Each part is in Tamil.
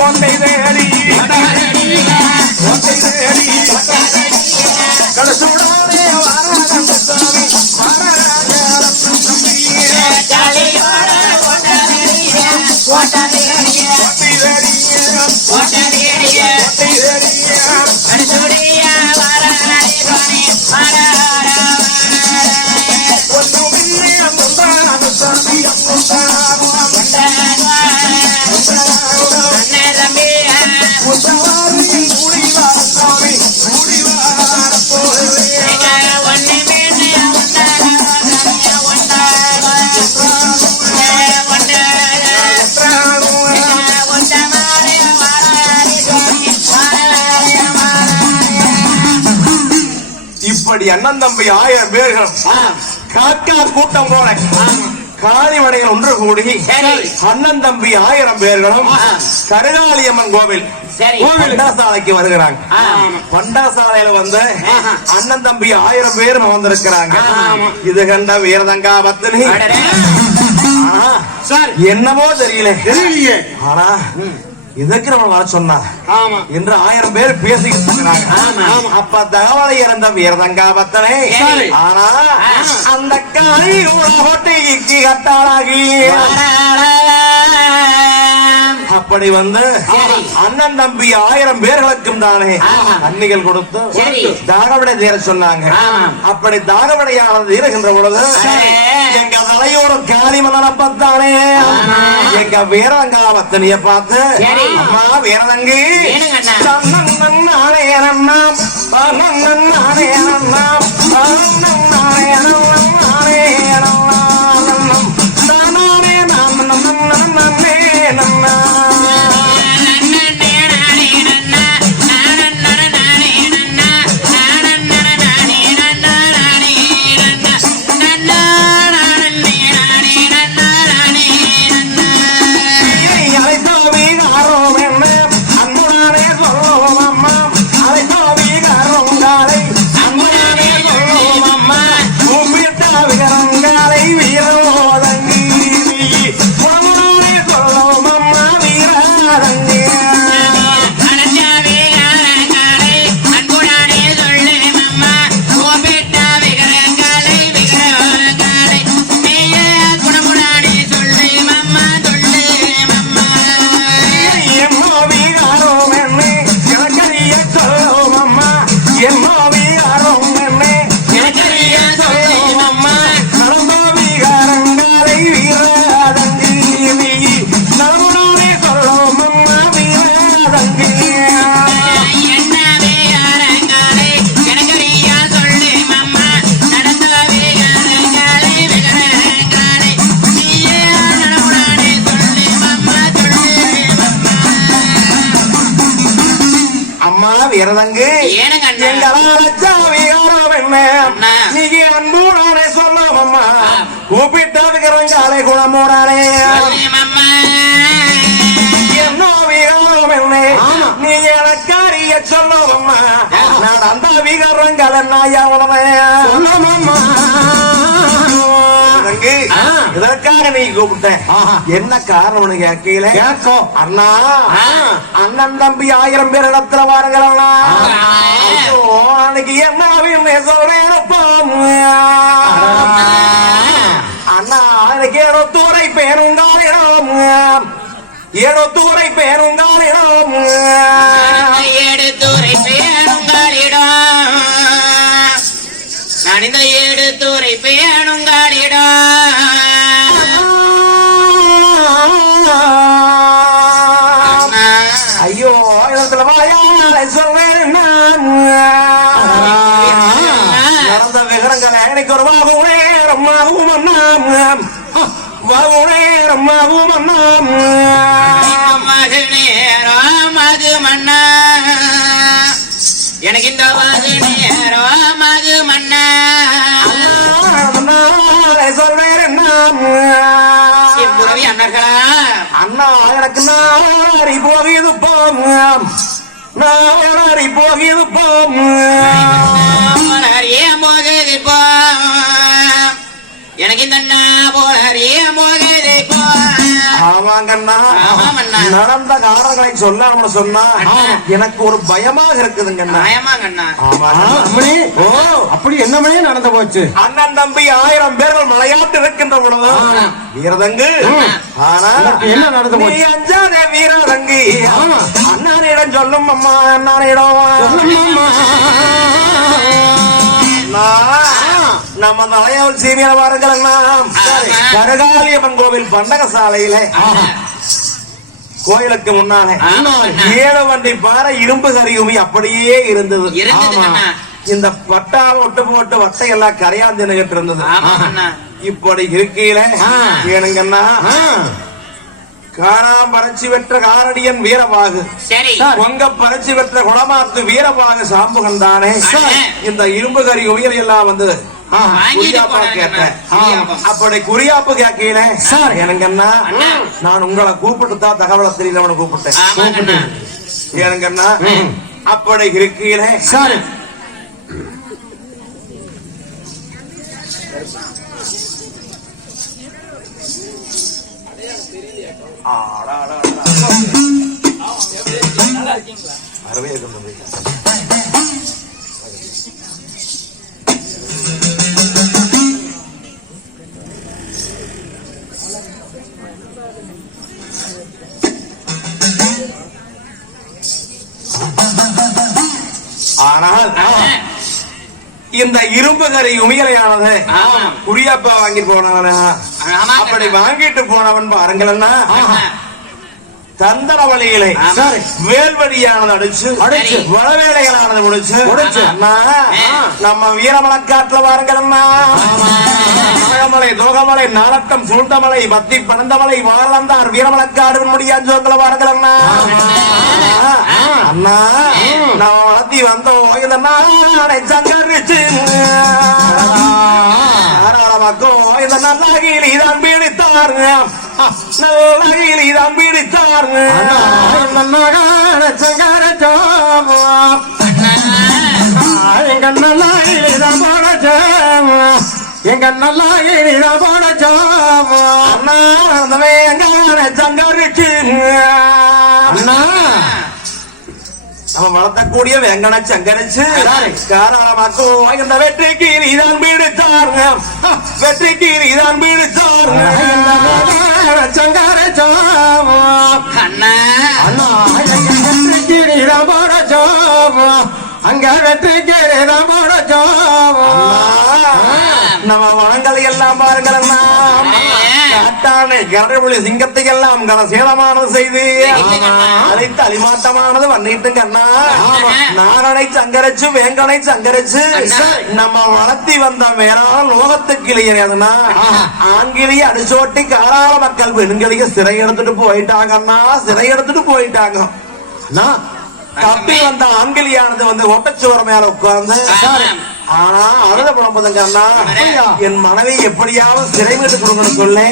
சாமிய கோட்டை தேடி கோட்டை தேடி இப்படி அண்ணன் தம்பி ஆயிரம் பேர்கள். காக்கா கூட்டம் போல. காளிமனையில் ஒன்று கூடி. அண்ணன் தம்பி ஆயிரம் பேர்களும் கருகாளியம்மன் கோவில். பண்டாசாலைக்கு வருகிறாங்க. பண்டாசாலையில வந்து. அண்ணன் தம்பி ஆயிரம் பேர் வந்திருக்கிறாங்க. இது கண்ட வீரதங்கா பத்தினி என்னமோ தெரியல. தெரியலையே. ஆனா எதுக்கு நம்ம வர சொன்னா. என்று ஆயிரம் பேர் ஆமா. அப்ப தகவலை இறந்த வீரதங்கா பத்தனை. சரி. ஆனா அந்த காளி கோட்டைக்கு கட்டாளாகி. அப்படி வந்து. அண்ணன் தம்பி ஆயிரம் பேர்களுக்கும் தானே. அன்னிகள் கொடுத்து சரி. தாகவிடை தீர சொன்னாங்க. அப்படி தாகவிடையானது தீருகின்ற பொழுது. எங்க தலையோட காளி மன்னனை பார்த்தானே. எங்க வீரங்காவத்தனிய பார்த்து. அம்மா வீரதங்கி ஏனுங்க அண்ணா? தன்னன் நானே நன்னாம் தன்னன் நானே நன்னாம் தன்னன் நானே நன்னாம் நீங்க அன்பூடானே சொல்லவம்மா கூப்பிட்டாதுக்கிறவங்காலே குணமூடானே என்ன விகாரம் என்ன? நீங்க எனக்காரிய சொல்லவம்மா நான் அந்த விகாரங்கள் என்ன எவ்வளவே சொல்லவம்மா தங்கி. இதற்காக நீ கூப்பிட்டேன். என்ன காரணம்னு கேட்கல கேட்கும். அண்ணா. ஆ. அண்ணன் தம்பி ஆயிரம் பேர் இடத்துல வாருங்கள் அன்னைக்கு என்ன சொல்றேன் ஏதோ தூரை பேருங்காலிடம் ஏதோ தூரை பேருங்காலிடம் எடுத்துரை பேணுங்காலிடம் நான் இந்த எடுத்துரை பேணுங்காலிடம் ஐயோ இடத்துல வாயால சொல்றேன் நான். நடந்த விகரங்களை எனக்கு ஒரு வாகுனே ரம்மாவும் அண்ணாம் வாகுனே ரம்மாவும் அண்ணாம் மது நேரம் மது மன்னா எனக்கு இந்த மது நேரம் மது மன்னா சொல்றேன் அண்ணர்களா. அண்ணா எனக்கு நாரி போகிது போம். நாரி போகிது போம். ஏன் போகுது போ நடந்த காரணங்களை சொல்லாம சொன்னா அண்ணா. எனக்கு ஒரு பயமாக இருக்குதுங்கண்ணா. அப்படி என்ன மணி நடந்து போச்சு. அண்ணன் தம்பி ஆயிரம் பேர்கள் விளையாட்டு இருக்கின்ற பொழுது. வீரதங்கு. ஆனா என்ன நடந்து நீ போச்சு? அஞ்சாதே வீரதங்கி. அண்ணனிடம் சொல்லும் அம்மா அண்ணனிடம். நம்ம சீனியர் வாருங்களா சரி. கருகாலியம்மன் கோவில் பண்டக சாலையில. கோயிலுக்கு முன்னாலே. ஏழு வண்டி பாறை இரும்பு கரியுமி அப்படியே இருந்தது. ஆமா. இந்த பட்டாவை ஒட்டு போட்டு வட்டை எல்லாம் கரையாந்து நின்னுகிட்டு இருந்தது இப்படி இருக்கையில ஆ. காராம் பறச்சி வெற்ற காரடியன் வீரபாகு சரி பொங்க பறச்சி வெற்ற குளமாத்து வீரபாகு சாம்புகன் தானே. இந்த இரும்பு கறி உயிர் எல்லாம் வந்து வாங்கிட்டு குறியாப்பா போனாங்க கேட்டேன் அண்ணா. குறியாப்பம். அப்படி குறியாப்பு கேட்கல சார். எனங்கண்ணா அண்ணா. நான் உங்களை கூப்பிட்டு தான் தகவலை தெரியல கூப்பிட்டேன் அண்ணா எனங்கண்ணா அப்படி ஆடா. அருமையா இருக்கு தம்பி. ஆனால் இந்த இரும்பு கறி உமிகளையானது ஆமாம். குடியாப்பா வாங்கி போனவன அப்படி. வாங்கிட்டு போனவன் பாருங்களா சரி. வேல்வழியானது அடிச்சு அடிச்சு. வளவேலைகளானது முடிச்சு. முடிச்சு. நம்ம வீரமலக்காட்டுல பாருங்களா நாகமலை தோகமலை நாளட்டம் சூழ்ந்தமலை பத்தி பனந்தமலை வாழந்தார் வீரமலக்காடு முடியாஞ்சோங்கள பாருங்களா அண்ணா நம்ம வளர்த்தி வந்தோம் இந்த நாளை சங்கரிச்சு. மக்கள் நல்லகிலி தான் பீடித்தார் நல்லகிலி தான் பீடித்தார் எங்க நல்லா இதான் போடச்சோம் எங்க நல்லா இதான் போடச்சோம் அண்ணா நடந்தவே எங்கான சங்கரிச்சு நம்ம வளர்த்தக்கூடிய வெங்கன சங்கரிச்சு சரி. காரணமாக்கோ இந்த வெற்றிக்கு நீதான் பிடித்தாருங்க வெற்றிக்கு நீதான் பிடித்தாருங்க சங்கார சோம் அண்ணா அண்ணா வெற்றிக்கு நீதான் போடச்சோம் அங்க வெற்றிக்கு நீதான் போடச்சோம் நம்ம வளங்களை எல்லாம் பாருங்களா காட்டானை கரடுபுலி சிங்கத்தை எல்லாம் கன சேதமானது செய்து அழைத்து அலிமாட்டமானது பண்ணிட்டு கண்ணா. நாகனை சங்கரிச்சு வேங்கனை சங்கரிச்சு நம்ம வளர்த்தி வந்த வேறால் லோகத்துக்கு இல்லையதுன்னா ஆங்கிலேய அடிச்சோட்டி காராள மக்கள் பெண்களையும் சிறை எடுத்துட்டு போயிட்டாங்கன்னா சிறை எடுத்துட்டு போயிட்டாங்க. தப்பி வந்த ஆங்கிலியானது வந்து ஒட்டச்சுவர மேல உட்கார்ந்து. ஆனா அழுத புலம்புதுங்கண்ணா அப்படியா? என் மனைவி எப்படியாவது சிறை மீட்டு கொடுக்கணும் சொல்லி.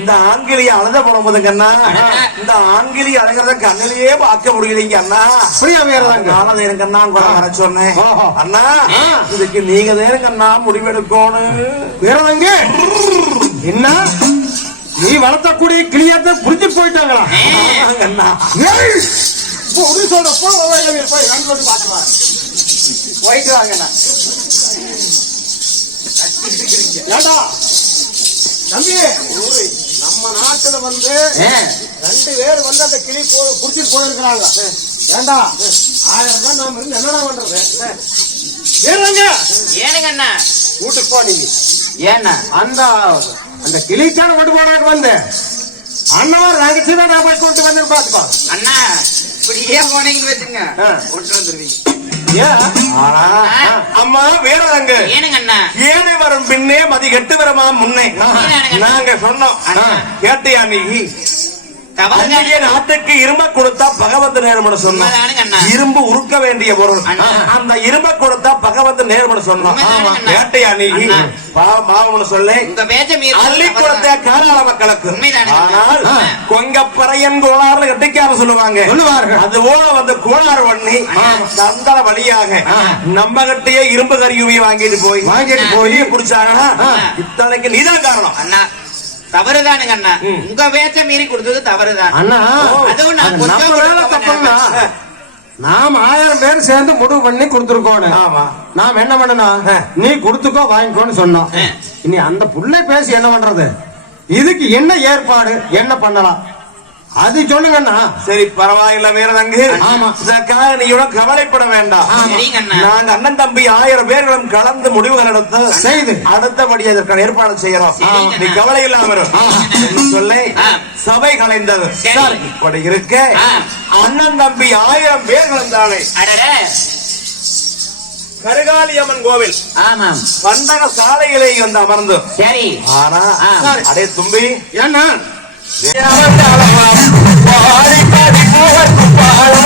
இந்த ஆங்கிலிய அழுத புலம்புதுங்கண்ணா அடடா. இந்த ஆங்கிலிய அழகிறத கண்ணிலேயே பார்க்க முடியலைங்க அண்ணா. அப்படியா வேறதாங்க நானும் எனக்கண்ணா கூட வர சொன்னேன். அண்ணா இதுக்கு நீங்க தேனுங்கண்ணா முடிவெடுக்கணும் வீரவங்க என்ன? நீ வளர்த்தக்கூடிய கிளியத்தை புரிஞ்சு போயிட்டாங்களா? அண்ணா. சொல்ற போய், வாங்கண்ணா ஏண்டா? தம்பி நம்ம நாட்டுல வந்து ரெண்டு பேர் வந்து அந்த கிளி போ புடிச்சிட்டு போயிருக்கிறாங்க. ஏண்டா? ஆயிரம் தான் நாம இருந்து என்னடா பண்றது? வீரவங்க ஏனுங்க அண்ணா. வீட்டுக்கு போ நீங்க. அந்த அந்த கிளிச்சான கொண்டு போனாங்க வந்து அண்ணாவர் ரகசியம் நான் போய் கொண்டு வந்து பாத்துப்பா அண்ணா இப்படியே போனீங்கன்னு வச்சுங்க ஆ. விட்டு வந்துருவீங்க. அம்மா அண்ணா? ஏனை வரும் பின்னே மதி கெட்டு வருமா முன்னே. நாங்க சொன்னோம். கேட்டியா நீ? நாட்டுக்கு இரும்ப கொடுத்தா பகவத் நேர்மனு சொன்னோம். இரும்பு உருக்க வேண்டிய பொருள். அந்த இரும்ப கொடுத்தா பகவத் நேர்மனு சொன்னோம் அண்ணா. வேட்டையா நீ. பாவம் பாவம்னு சொல்லி அள்ளி கொடுத்த காலாள மக்களுக்கு. ஆனால். கொங்கப்பறையன் கோளாறுல கட்டிக்காம சொல்லுவாங்க சொல்லுவார்கள். அது போல வந்து கோளாறு பண்ணி தந்தன வழியாக நம்ம கிட்டயே இரும்பு கருவியை வாங்கிட்டு போய் வாங்கிட்டு போய் புடிச்சாங்கன்னா ஆ. இத்தனைக்கு நீதான் காரணம் அண்ணா தவறுதானுங்க அண்ணா. உங்க பேச்ச மீறி கொடுத்தது தவறுதான் அண்ணா அதுவும் நான் கொஞ்சம். நாம் ஆயிரம் பேர் சேர்ந்து முடிவு பண்ணி கொடுத்துருக்கோம் ஆமா. நாம் என்ன பண்ணணும். நீ கொடுத்துக்கோ வாங்கிக்கோன்னு சொன்னோம். இனி அந்த புள்ளை பேசி என்ன பண்றது இதுக்கு என்ன ஏற்பாடு என்ன பண்ணலாம் அது சொல்லுங்கண்ணா. சரி பரவாயில்ல வீரதங்கு நீயோட கவலைப்பட வேண்டாம். நாங்க அண்ணன் தம்பி ஆயிரம் பேர்களும் கலந்து முடிவுகள் எடுத்து செய்து. அடுத்தபடி அதற்கான ஏற்பாடு செய்யறோம். நீ. கவலை இல்லாம சொல்லி. சபை கலைந்தது. சரி. இப்படி இருக்க. அண்ணன் தம்பி ஆயிரம் பேர்களும் தானே? அடடே. கருகாளியம்மன் கோவில். பண்டக சாலையிலே வந்து அமர்ந்து. சரி. ஆனா. அடே தும்பி. ஏன்னா பாடி பாடி போவர்க்கு பாடி